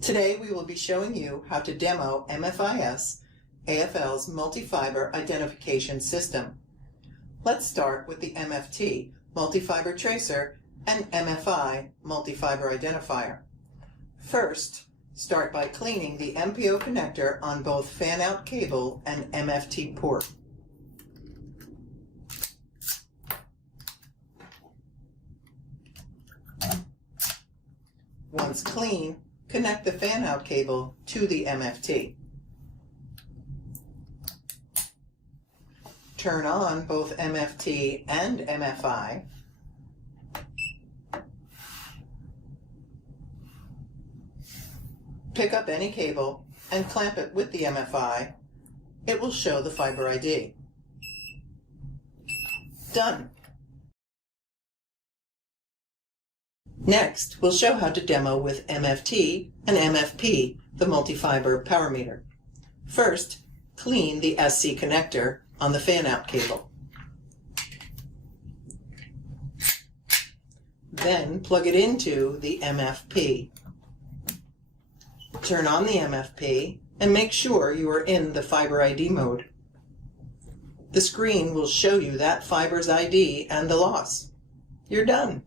Today we will be showing you how to demo MFI's AFL's multi-fiber identification system. Let's start with the MFT multi-fiber tracer and MFI multi-fiber identifier. First, start by cleaning the MPO connector on both fan-out cable and MFT port. Once clean, connect the fan-out cable to the MFT. Turn on both MFT and MFI. Pick up any cable and clamp it with the MFI. It will show the fiber ID. Done. Next, we'll show how to demo with MFT and MFP, the multi-fiber power meter. First, clean the SC connector on the fan-out cable. Then plug it into the MFP. Turn on the MFP and make sure you are in the fiber ID mode. The screen will show you that fiber's ID and the loss. You're done.